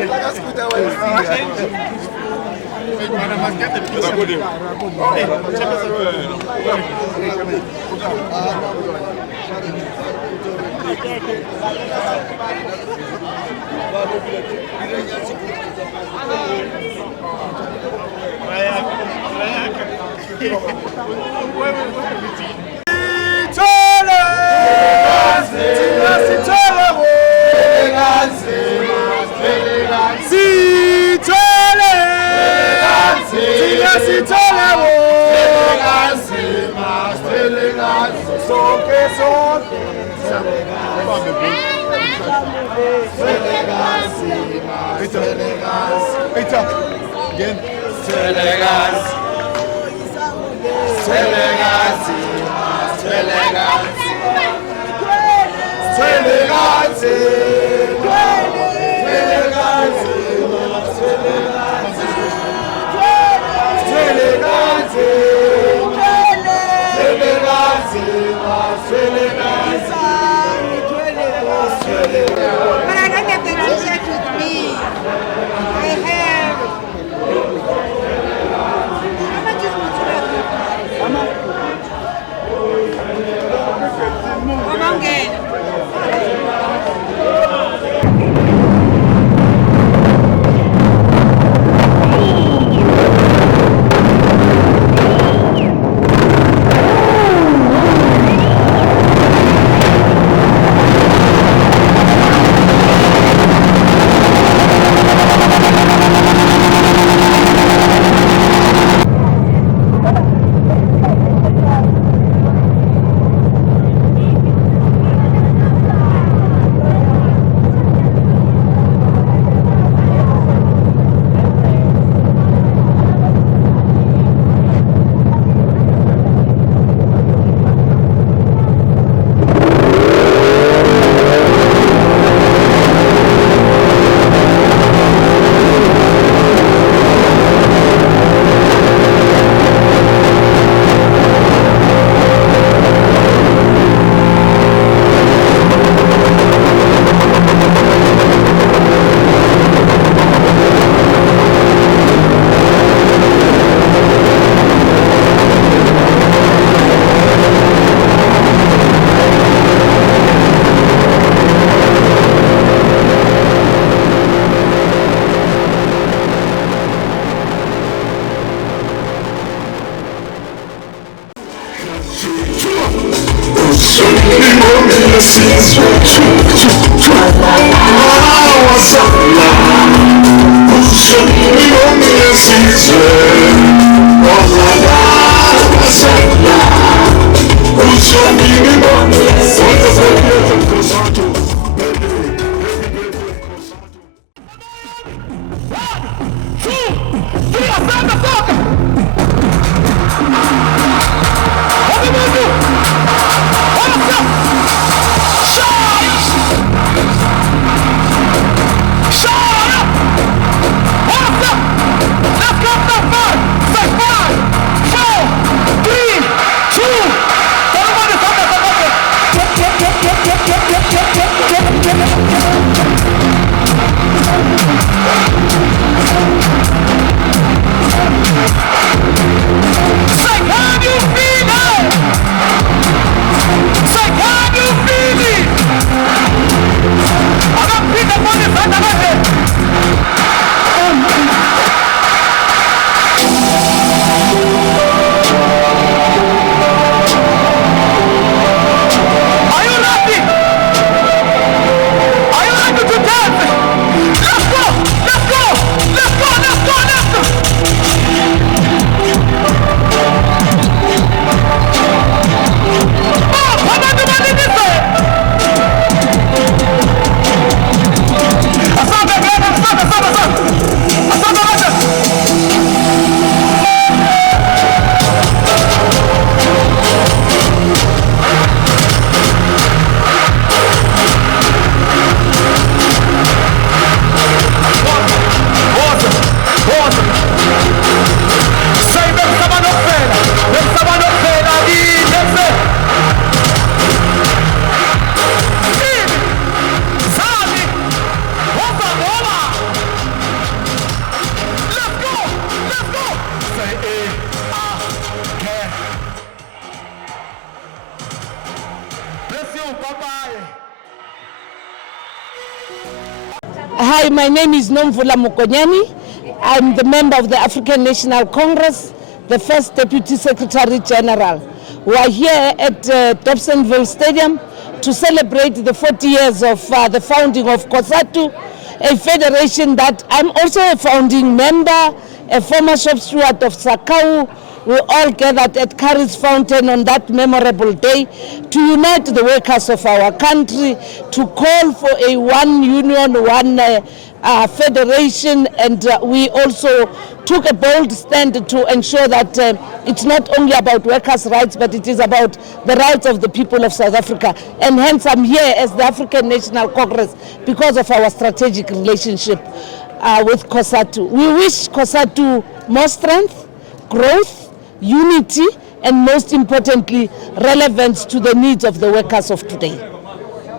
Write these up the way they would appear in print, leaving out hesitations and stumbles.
Let's go! Hi, my name is Nomvula Mokonyani. I'm the member of the African National Congress, the first Deputy Secretary General. We are here at Dobsonville Stadium to celebrate the 40 years of the founding of Cosatu, a federation that I'm also a founding member, a former shop steward of Sakau. We all gathered at Curry's Fountain on that memorable day to unite the workers of our country, to call for a one union, one federation, and we also took a bold stand to ensure that it's not only about workers' rights, but it is about the rights of the people of South Africa. And hence I'm here as the African National Congress because of our strategic relationship with Cosatu. We wish Cosatu more strength, growth, unity, and most importantly, relevance to the needs of the workers of today.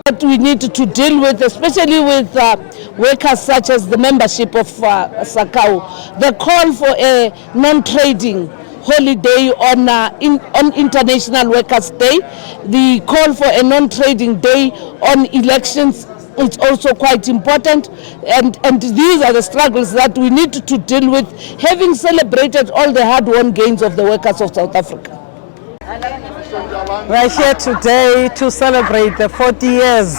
What we need to deal with, especially with workers such as the membership of Sakau, the call for a non-trading holiday on International Workers' Day, the call for a non-trading day on elections, it's also quite important, and these are the struggles that we need to deal with, having celebrated all the hard-won gains of the workers of South Africa. We are here today to celebrate the 40 years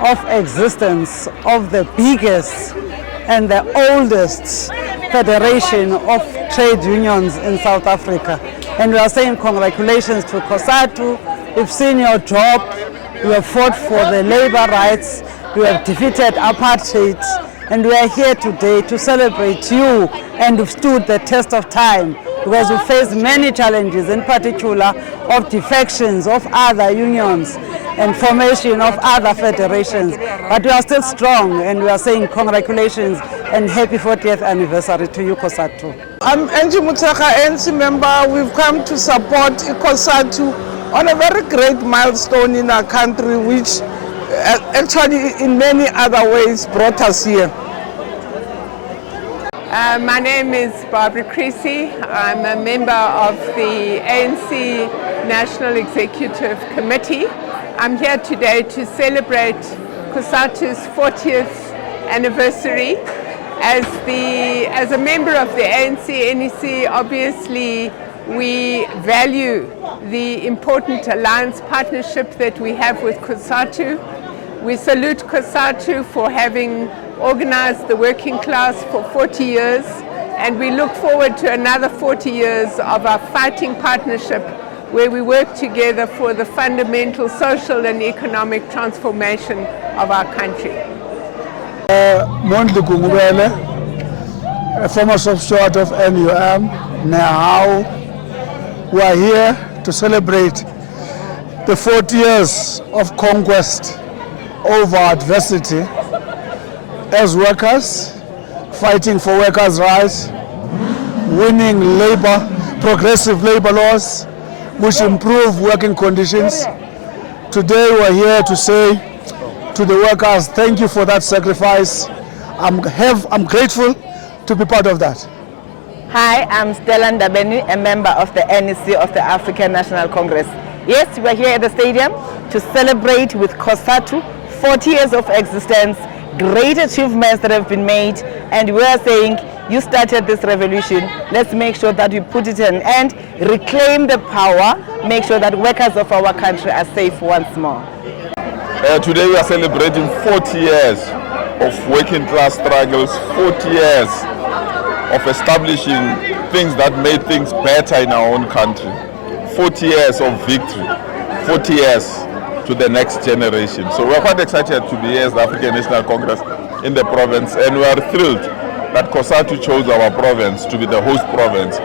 of existence of the biggest and the oldest federation of trade unions in South Africa. And we are saying congratulations to Cosatu. We've seen your job. You have fought for the labor rights, you have defeated apartheid, and we are here today to celebrate you, and you've stood the test of time because you faced many challenges, in particular of defections of other unions and formation of other federations. But we are still strong, and we are saying congratulations and happy 40th anniversary to you, Cosatu. I'm Angie Mutaka, ANC member. We've come to support Cosatu on a very great milestone in our country, which actually in many other ways brought us here. My name is Barbara Creasy. I'm a member of the ANC National Executive Committee. I'm here today to celebrate Cosatu's 40th anniversary. As a member of the ANC-NEC, obviously we value the important alliance partnership that we have with Cosatu. We salute Cosatu for having organized the working class for 40 years, and we look forward to another 40 years of our fighting partnership where we work together for the fundamental social and economic transformation of our country. Mondli Gungubele, a former shop steward of NUM, now we are here to celebrate the 40 years of conquest over adversity as workers, fighting for workers' rights, winning progressive labor laws which improve working conditions. Today we are here to say to the workers, thank you for that sacrifice. I'm grateful to be part of that. Hi, I'm Stella Ndabeni, a member of the NEC of the African National Congress. Yes, we're here at the stadium to celebrate with Cosatu 40 years of existence, great achievements that have been made, and we are saying you started this revolution. Let's make sure that we put it in and reclaim the power, make sure that workers of our country are safe once more. Today we are celebrating 40 years of working class struggles, 40 years of establishing things that made things better in our own country, 40 years of victory, 40 years to the next generation. So we're quite excited to be here as the African National Congress in the province, and we are thrilled that Cosatu chose our province to be the host province,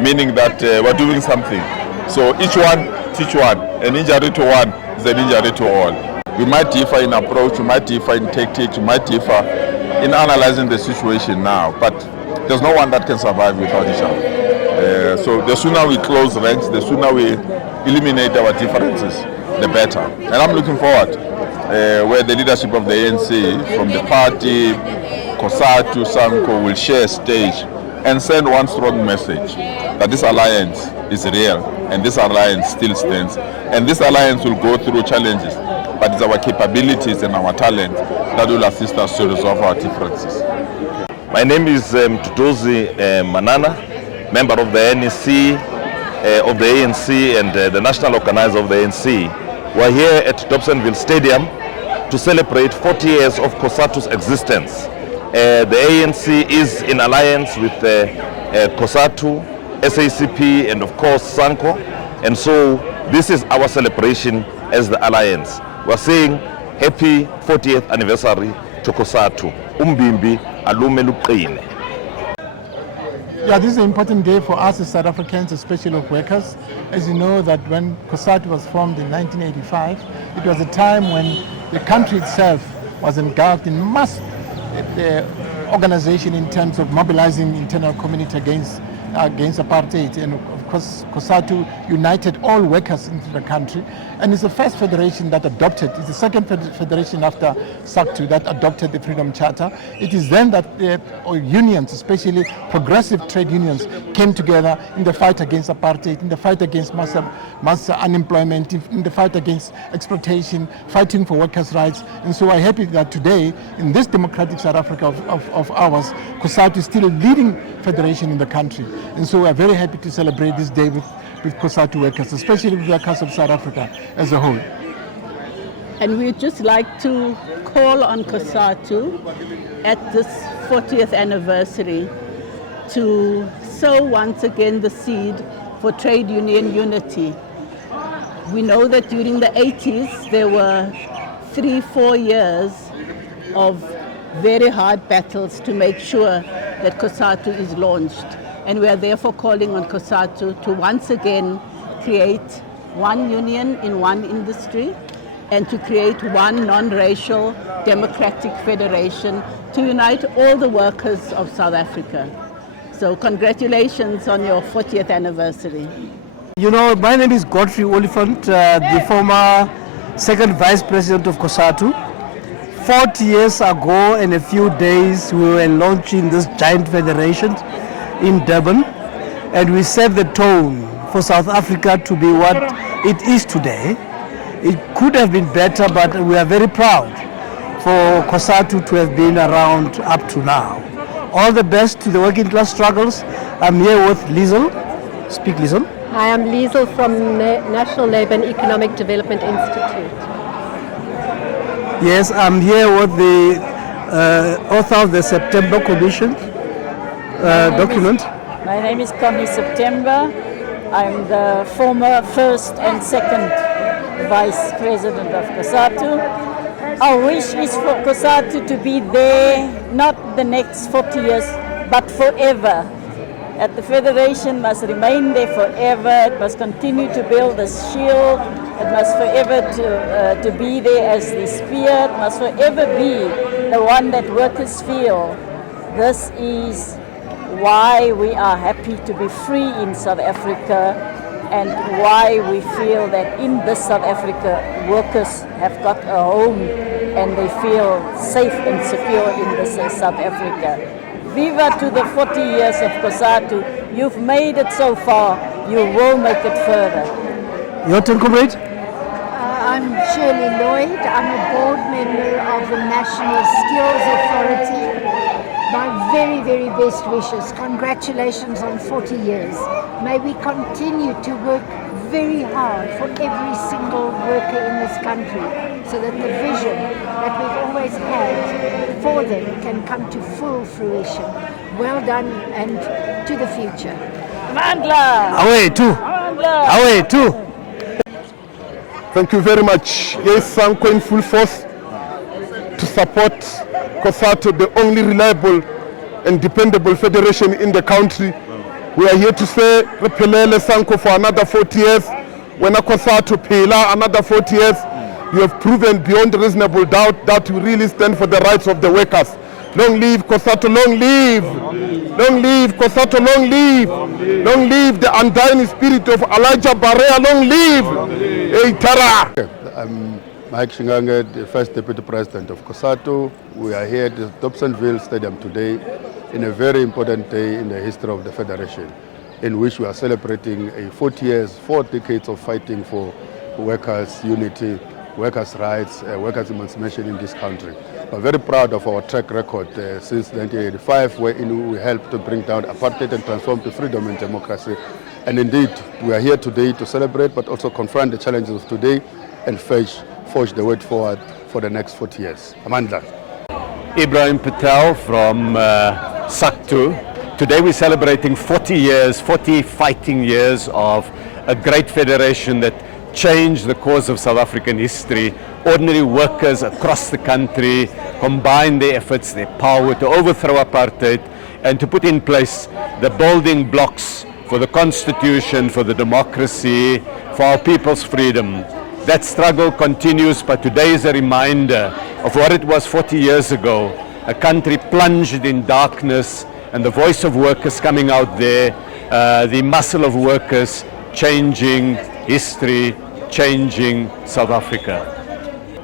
meaning that we're doing something. So each one, teach one. An injury to one is an injury to all. We might differ in approach, we might differ in tactics, we might differ in analyzing the situation now, but there's no one that can survive without each other. So the sooner we close ranks, the sooner we eliminate our differences, the better. And I'm looking forward where the leadership of the ANC, from the party, Cosatu, Sanko, will share a stage and send one strong message that this alliance is real and this alliance still stands. And this alliance will go through challenges. but it's our capabilities and our talent that will assist us to resolve our differences. My name is Tutozi Manana, member of the NEC, of the ANC and the national organizer of the ANC. We're here at Dobsonville Stadium to celebrate 40 years of Cosatu's existence. The ANC is in alliance with Cosatu, SACP and of course SANCO, and so this is our celebration as the alliance. We're saying happy 40th anniversary to Cosatu. Umbimbi alume luqine. Yeah, this is an important day for us as South Africans, especially of workers. As you know that when Cosatu was formed in 1985, it was a time when the country itself was engulfed in mass organization in terms of mobilizing internal community against apartheid, and of course Cosatu united all workers into the country, and it's the first federation that adopted, it's the second federation after SACTU that adopted the Freedom Charter. It is then that unions, especially progressive trade unions, came together in the fight against apartheid, in the fight against mass unemployment, in the fight against exploitation, fighting for workers' rights. And so I'm happy that today, in this democratic South Africa of ours, Cosatu is still a leading federation in the country. And so we're very happy to celebrate this day with Cosatu workers, especially with workers of South Africa as a whole. And we'd just like to call on Cosatu at this 40th anniversary to sow once again the seed for trade union unity. We know that during the 80s there were 3-4 years of very hard battles to make sure that Cosatu is launched. And we are therefore calling on Cosatu to once again create one union in one industry and to create one non-racial democratic federation to unite all the workers of South Africa. So congratulations on your 40th anniversary. You know, my name is Godfrey Oliphant, the former second vice president of Cosatu. 40 years ago and a few days we were launching this giant federation in Durban, and we set the tone for South Africa to be what it is today. It could have been better, but we are very proud for Cosatu to have been around up to now. All the best to the working class struggles. I'm here with Liesel. Speak, Liesel. Hi, I'm Liesel from National Labour and Economic Development Institute. Yes, I'm here with the author of the September Commission document. My name is Connie September. I'm the former first and second vice president of Cosatu. Our wish is for Cosatu to be there, not the next 40 years, but forever. That the federation must remain there forever. It must continue to build a shield. It must forever to be there as the spear. It must forever be the one that workers feel. This is why we are happy to be free in South Africa, and why we feel that in this South Africa workers have got a home and they feel safe and secure in this South Africa. Viva to the 40 years of Cosatu. You've made it so far, you will make it further. Your turn, comrade. I'm Shirley Lloyd. I'm a board member of the National Skills Authority. My very, very best wishes. Congratulations on 40 years. May we continue to work very hard for every single worker in this country so that the vision that we've always had for them can come to full fruition. Well done, and to the future. Mandla! Away too! Away too! Thank you very much. Yes, Sanko in full force to support Cosatu, the only reliable and dependable federation in the country. We are here to say, Repelele Sanko for another 40 years. When Cosatu Pela another 40 years, you have proven beyond reasonable doubt that you really stand for the rights of the workers. Long live Cosatu, long live! Long live Cosatu, long live! Long live the undying spirit of Elijah Barea, long live! Hey, Tara! I'm Mike Shingange, the first Deputy President of Cosatu. We are here at the Dobsonville Stadium today in a very important day in the history of the Federation, in which we are celebrating 40 years, 4 decades of fighting for workers' unity workers' rights, workers' emancipation in this country. We're very proud of our track record since 1985, wherein we helped to bring down apartheid and transform to freedom and democracy. And indeed, we are here today to celebrate, but also confront the challenges of today and forge the way forward for the next 40 years. Amandla. Ibrahim Patel from Cosatu. Today we're celebrating 40 years, 40 fighting years of a great federation that changed the course of South African history. Ordinary workers across the country combined their efforts, their power to overthrow apartheid and to put in place the building blocks for the constitution, for the democracy, for our people's freedom. That struggle continues, but today is a reminder of what it was 40 years ago, a country plunged in darkness and the voice of workers coming out there, the muscle of workers changing history, changing South Africa.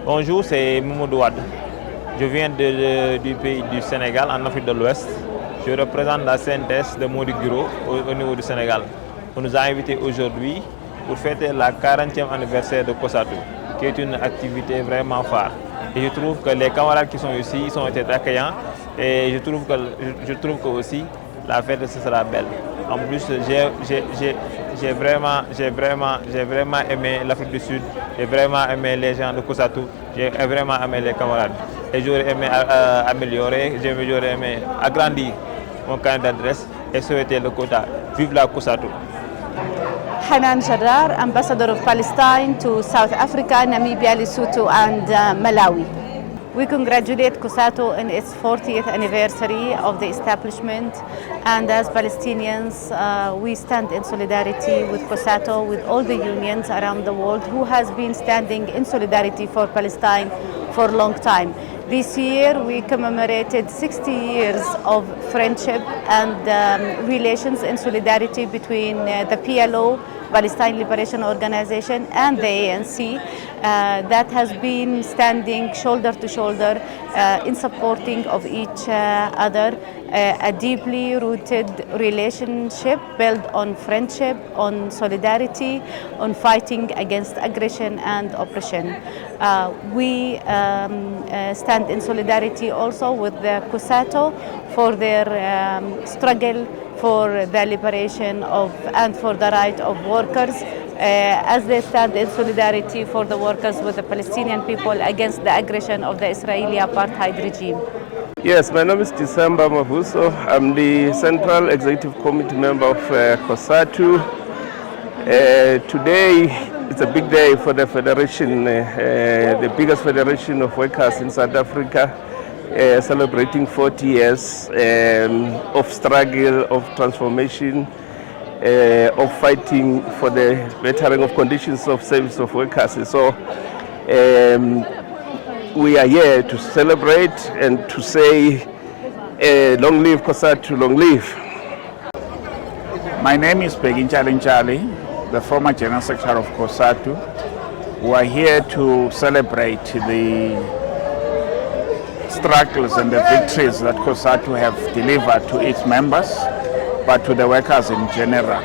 Bonjour, c'est Mamadou Wade. Je viens du pays du Sénégal, en Afrique de l'Ouest. Je représente la CNTS de Modi Giro au niveau du Sénégal. On nous a invités aujourd'hui pour fêter la 40e anniversaire de Cosatu, qui est une activité vraiment phare. Et je trouve que les camarades qui sont ici, ils ont été accueillants et je trouve que aussi la fête ce sera belle. En plus, j'ai vraiment aimé l'Afrique du Sud, j'ai vraiment aimé les gens de Cosatu, j'ai vraiment aimé les camarades. Et j'aurais aimé améliorer, j'aurais aimé agrandir mon carnet d'adresse et souhaiter le quota. Vive la Cosatu! Hanan Jarrar, Ambassador of Palestine to South Africa, Namibia, Lesotho and Malawi. We congratulate Cosatu on its 40th anniversary of the establishment, and as Palestinians we stand in solidarity with Cosatu, with all the unions around the world who has been standing in solidarity for Palestine for a long time. This year we commemorated 60 years of friendship and relations and solidarity between the PLO, Palestine Liberation Organization, and the ANC that has been standing shoulder to shoulder in supporting of each other, a deeply rooted relationship built on friendship, on solidarity, on fighting against aggression and oppression. We stand in solidarity also with the Cosatu for their struggle for the liberation of and for the right of workers, as they stand in solidarity for the workers with the Palestinian people against the aggression of the Israeli apartheid regime. Yes, my name is December Mavuso. I'm the Central Executive Committee member of Cosatu. Today it's a big day for the federation, the biggest federation of workers in South Africa, celebrating 40 years of struggle, of transformation, of fighting for the bettering of conditions of service of workers. So we are here to celebrate and to say, long live Cosatu, long live. My name is Peggy Charlie, the former General Secretary of Cosatu. We are here to celebrate the struggles and the victories that Cosatu have delivered to its members, but to the workers in general.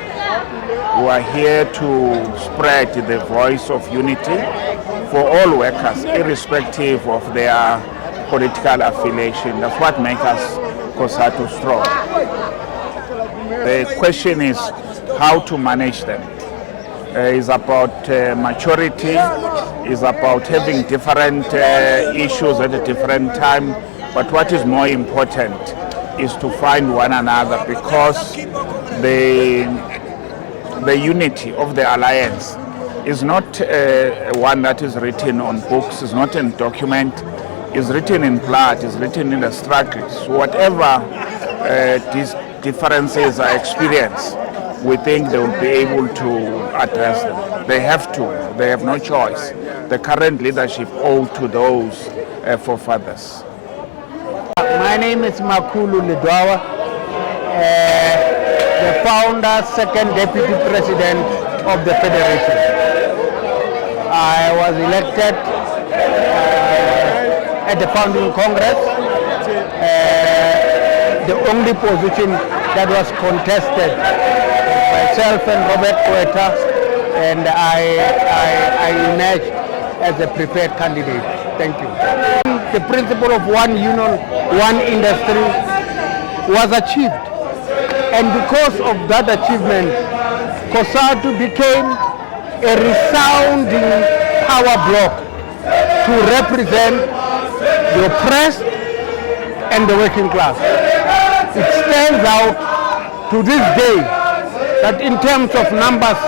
We are here to spread the voice of unity for all workers, irrespective of their political affiliation. That's what makes us Cosatu strong. The question is how to manage them. It's about maturity, it's about having different issues at a different time, but what is more important is to find one another, because the unity of the alliance is not one that is written on books, it's not in document, it's written in blood, it's written in the struggles. Whatever these differences are experienced, we think they will be able to address them. They have to, they have no choice. The current leadership owe to those forefathers. My name is Makulu Lidwawa, the founder, second deputy president of the federation. I was elected at the founding congress, the only position that was contested. Myself and Robert Poeta, and I emerged as a prepared candidate. Thank you. The principle of one union, one industry was achieved. And because of that achievement, Cosatu became a resounding power block to represent the oppressed and the working class. It stands out to this day that in terms of numbers,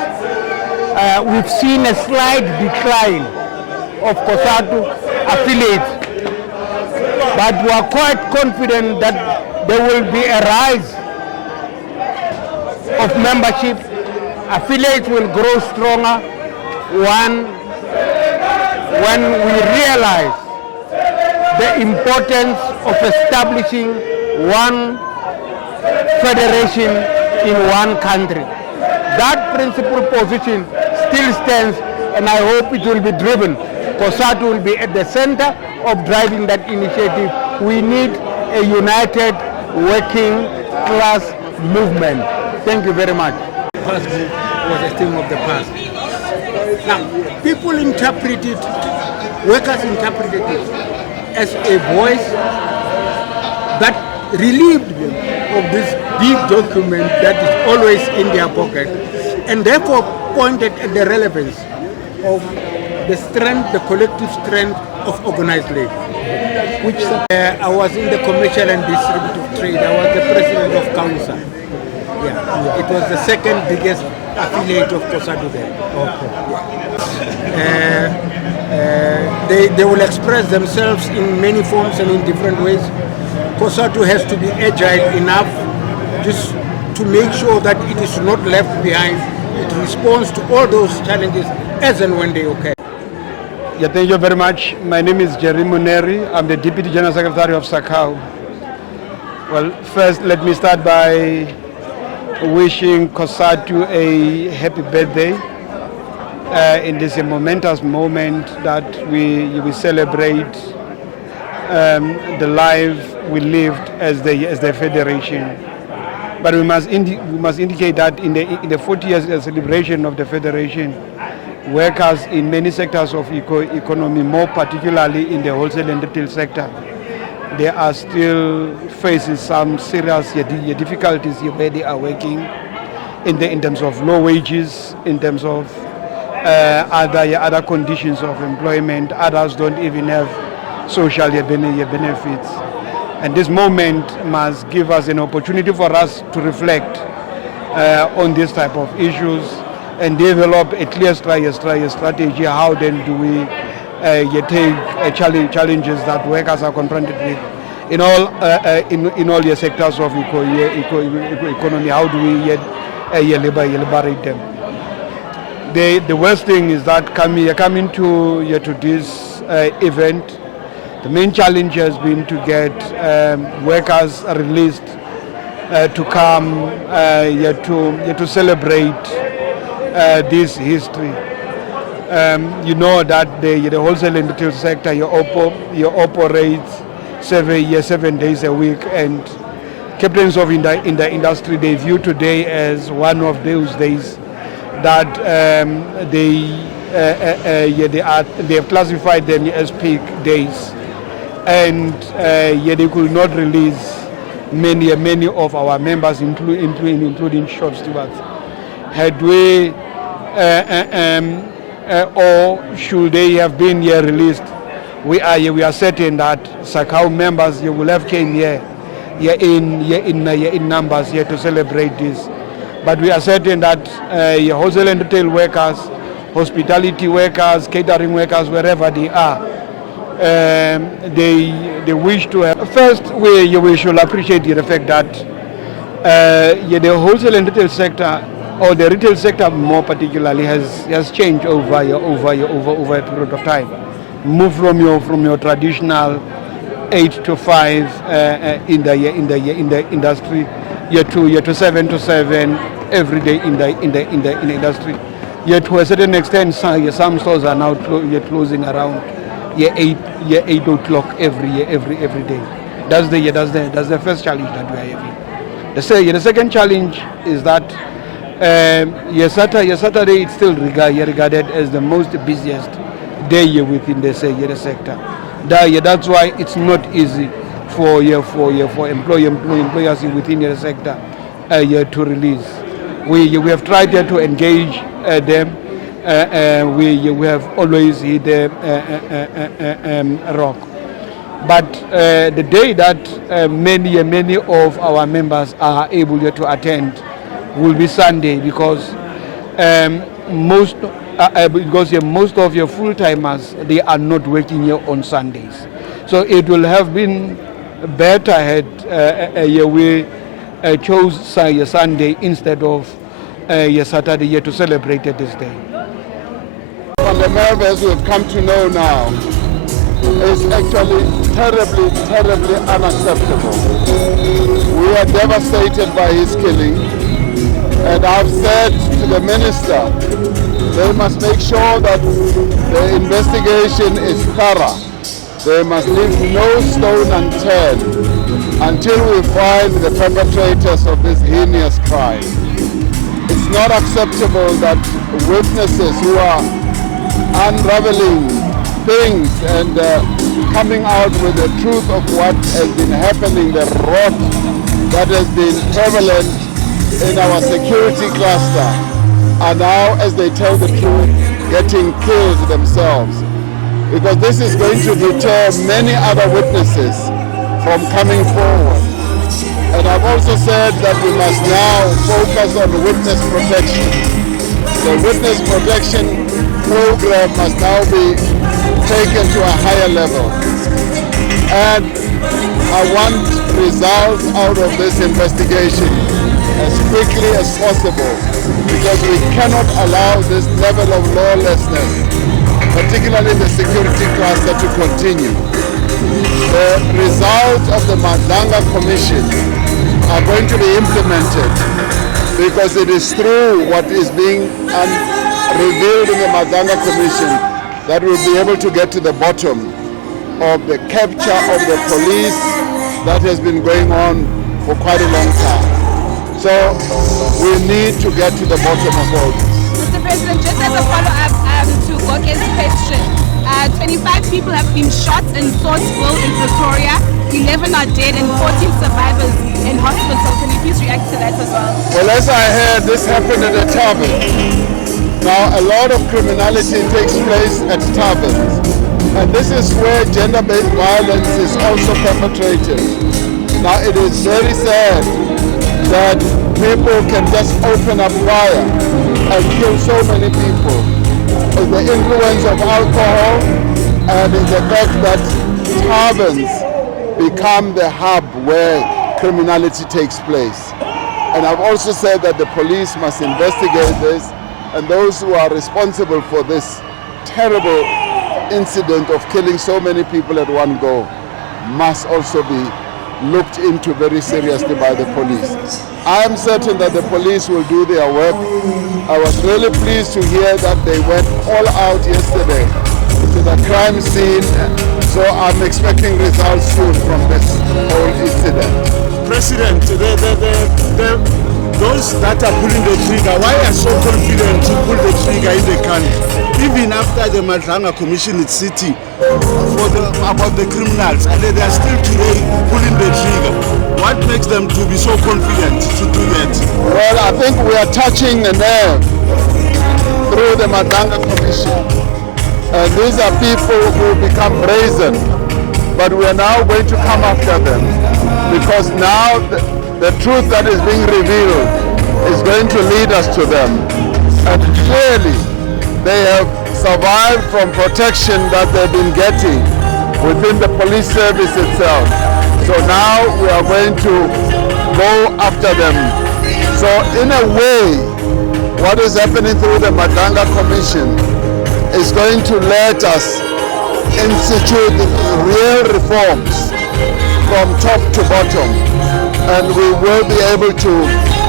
we've seen a slight decline of Cosatu affiliates. But we are quite confident that there will be a rise of membership. Affiliates will grow stronger when we realize the importance of establishing one federation in one country. That principal position still stands, and I hope it will be driven. Cosatu will be at the center of driving that initiative. We need a united working class movement. Thank you very much. Past was a thing of the past. Now, people interpret it, workers interpreted it as a voice that relieved them of this big document that is always in their pocket, and therefore pointed at the relevance of the strength, the collective strength of organized labor. Which I was in the commercial and distributive trade. I was the president of council. Yeah. It was the second biggest affiliate of Cosatu there. Okay. They will express themselves in many forms and in different ways. Cosatu has to be agile enough just to make sure that it is not left behind. It responds to all those challenges as and when they occur. Yeah, thank you very much. My name is Jerry Muneri. I'm the Deputy General Secretary of SACAU. Well, first let me start by wishing Cosatu a happy birthday. In this momentous moment that we celebrate the life we lived as the federation. But we must indicate that in the 40 years celebration of the federation, workers in many sectors of economy, more particularly in the wholesale and retail sector, they are still facing some serious difficulties where they are working in terms of low wages, in terms of other conditions of employment. Others don't even have social benefits. And this moment must give us an opportunity for us to reflect on this type of issues and develop a clear strategy. How then do we take challenges that workers are confronted with in all the sectors of economy? How do we liberate them? The worst thing is that coming to this event, the main challenge has been to get workers released to come to celebrate this history. You know that the wholesale and retail sector operates 7 days a week, and captains of in the industry, they view today as one of those days that they have classified them as peak days, and they could not release many of our members, including shop stewards. Had we or should they have been released, we are certain that SACAU members will have came here in numbers here to celebrate this. But we are certain that wholesale and retail workers, hospitality workers, catering workers, wherever they are, they wish to have. First, we should appreciate the fact that the wholesale and retail sector, or the retail sector more particularly, has changed over a period of time. Move from your traditional 8 to 5 in the industry, year to 7 to 7 every day in the industry. Yet to a certain extent, some stores are now closing around 8 o'clock every day. That's the first challenge that we are having. The second challenge is that Saturday is still regarded as the most busiest there within the sector. That's why it's not easy for employers within the sector to release. We have tried to engage them. We have always hit a rock. But the day that many of our members are able to attend will be Sunday, because most of your full-timers, they are not working here on Sundays. So it will have been better had we chose Sunday instead of Saturday to celebrate this day. From the members we have come to know now, is actually terribly unacceptable. We are devastated by his killing, and I've said to the minister, they must make sure that the investigation is thorough. They must leave no stone unturned until we find the perpetrators of this heinous crime. It's not acceptable that witnesses who are unraveling things and coming out with the truth of what has been happening, the rot that has been prevalent in our security cluster, are now, as they tell the truth, getting killed themselves. Because this is going to deter many other witnesses from coming forward. And I've also said that we must now focus on witness protection. The witness protection program must now be taken to a higher level. And I want results out of this investigation as quickly as possible, because we cannot allow this level of lawlessness, particularly the security cluster, to continue. The results of the Madanga Commission are going to be implemented, because it is through what is being revealed in the Madanga Commission that we'll be able to get to the bottom of the capture of the police that has been going on for quite a long time. So we need to get to the bottom of all this. Mr. President, just as a follow-up to Goke's question, 25 people have been shot in Swordsville in Pretoria, 11 are dead and 14 survivors in hospital. Can you please react to that as well? Well, as I heard, this happened at a tavern. Now, a lot of criminality takes place at taverns, and this is where gender-based violence is also perpetrated. Now, it is very sad that people can just open up fire and kill so many people. It's the influence of alcohol, and it's the fact that taverns become the hub where criminality takes place. And I've also said that the police must investigate this, and those who are responsible for this terrible incident of killing so many people at one go must also be looked into very seriously by the police. I am certain that the police will do their work. I was really pleased to hear that they went all out yesterday to the crime scene, so I'm expecting results soon from this whole incident. President, those that are pulling the trigger, why are so confident to pull the trigger in the country? Even after the Madanga Commission is sitting about the criminals, and they are still today pulling the trigger. What makes them to be so confident to do that? Well, I think we are touching the nerve through the Madanga Commission. And these are people who become brazen, but we are now going to come after them, because now the truth that is being revealed is going to lead us to them. And clearly, they have survived from protection that they've been getting within the police service itself. So now we are going to go after them. So in a way, what is happening through the Madanga Commission is going to let us institute real reforms from top to bottom, and we will be able to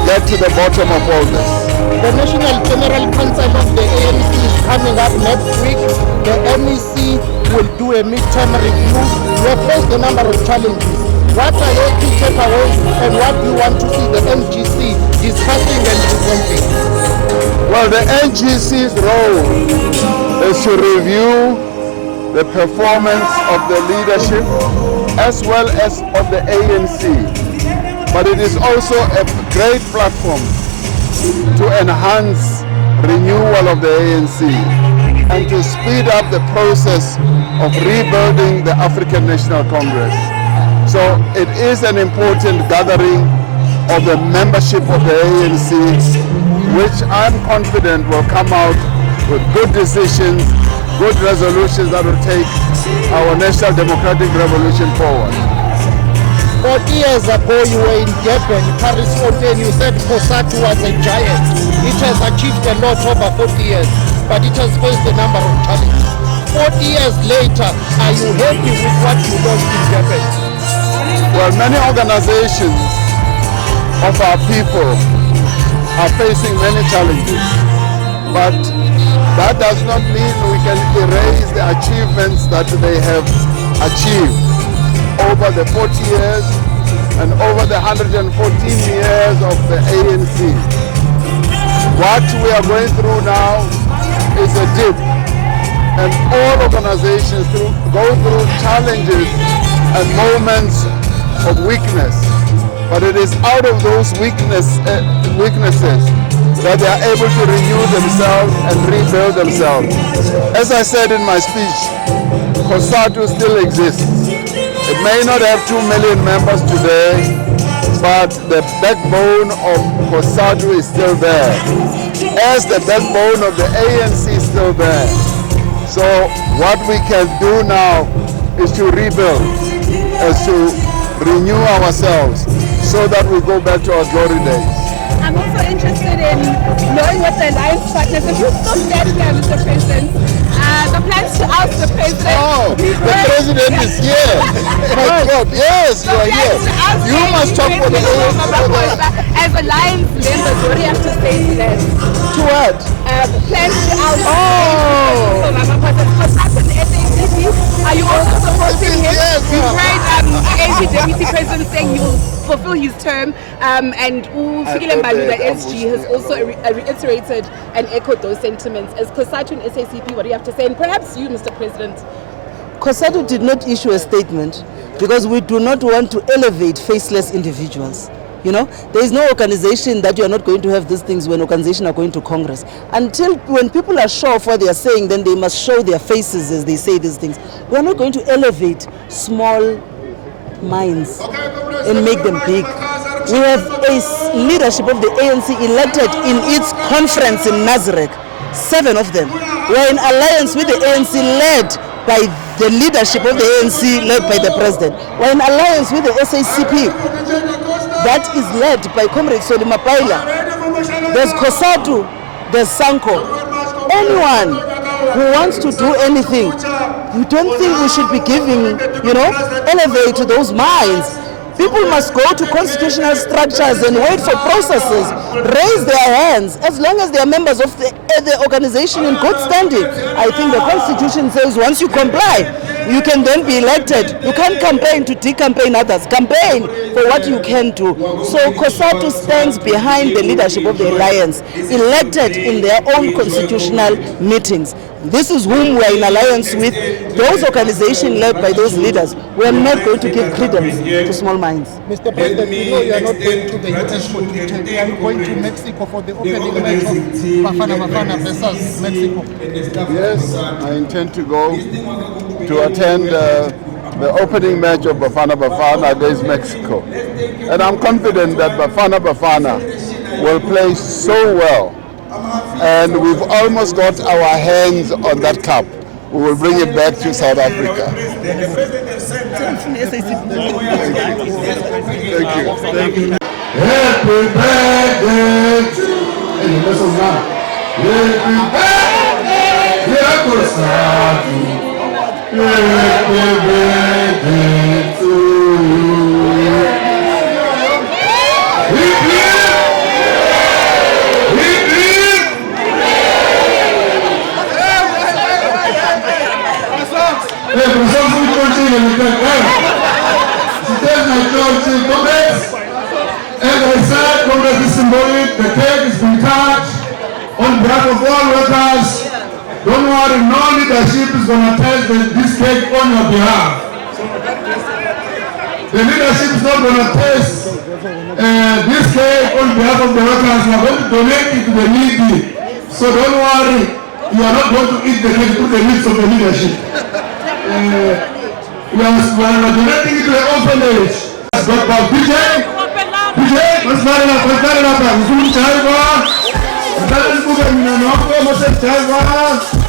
get to the bottom of all this. The National General Council of the ANC is coming up next week. The NEC will do a midterm review. We have faced a number of challenges. What are your key takeaways, and what do you want to see the NGC discussing and resolving? Well, the NGC's role is to review the performance of the leadership as well as of the ANC. But it is also a great platform to enhance renewal of the ANC and to speed up the process of rebuilding the African National Congress. So it is an important gathering of the membership of the ANC, which I'm confident will come out with good decisions, good resolutions that will take our national democratic revolution forward. 40 years ago, you were in Durban, Paris Fontaine, you said Cosatu was a giant. It has achieved a lot over 40 years, but it has faced a number of challenges. 40 years later, are you happy with what you lost in Durban? Well, many organizations of our people are facing many challenges, but that does not mean we can erase the achievements that they have achieved over the 40 years and over the 114 years of the ANC. What we are going through now is a dip, and all organizations go through challenges and moments of weakness, but it is out of those weaknesses that they are able to renew themselves and rebuild themselves. As I said in my speech, Cosatu still exists. It may not have 2 million members today, but the backbone of Cosatu is still there, as the backbone of the ANC is still there. So what we can do now is to rebuild, is to renew ourselves so that we go back to our glory days. I'm also interested in knowing what the alliance partners, if you still stand here, Mr. President, the plans to oust the president. Oh, the president is here. My God, yes, you are here. You must talk for the As alliance members, what do you have to say to that? To what? Plans to oust Are you also supporting him? Yes, You've heard ANC Deputy President saying he will fulfill his term, and Fikile Mbalu, the SG, has also reiterated and echoed those sentiments. As Cosatu and SACP, what do you have to say? And perhaps you, Mr. President. Cosatu did not issue a statement because we do not want to elevate faceless individuals. You know, there is no organization that you are not going to have these things when organizations are going to Congress. Until when people are sure of what they are saying, then they must show their faces as they say these things. We are not going to elevate small minds and make them big. We have a leadership of the ANC elected in its conference in Nazareth, 7 of them. We are in alliance with the ANC led by the leadership of the ANC led by the president. We are in alliance with the SACP that is led by Comrade Soli Mapaila. There's Cosatu, there's Sanko. Anyone who wants to do anything, you don't think we should be giving, elevate to those minds. People must go to constitutional structures and wait for processes, raise their hands, as long as they are members of the organization in good standing. I think the Constitution says once you comply, you can then be elected. You can't campaign to de-campaign others. Campaign for what you can do. So Cosatu stands behind the leadership of the alliance, elected in their own constitutional meetings. This is whom we are in alliance with, those organizations led by those leaders. We are not going to give credence to small minds. Mr. President, we know you are not going to the US for Twitter. Are you going to Mexico for the opening match of Bafana Bafana versus Mexico? Yes, I intend to go to attend the opening match of Bafana Bafana against Mexico. And I'm confident that Bafana Bafana will play so well. And we've almost got our hands on that cup. We will bring it back to South Africa. Thank you. Happy birthday to you. Happy birthday, dear Cosatu. Happy birthday to you. As I said, Congress is symbolic. The cake has been cut on behalf of all workers Don't worry, no leadership is going to taste this cake on your behalf. The leadership is not going to taste this cake on behalf of the workers. We are going to donate it to the needy. So don't worry, you are not going to eat the cake to the needs of the leadership. We are donating it to the orphanage. Let's go back. PJ, let's start it up. Let's start it up.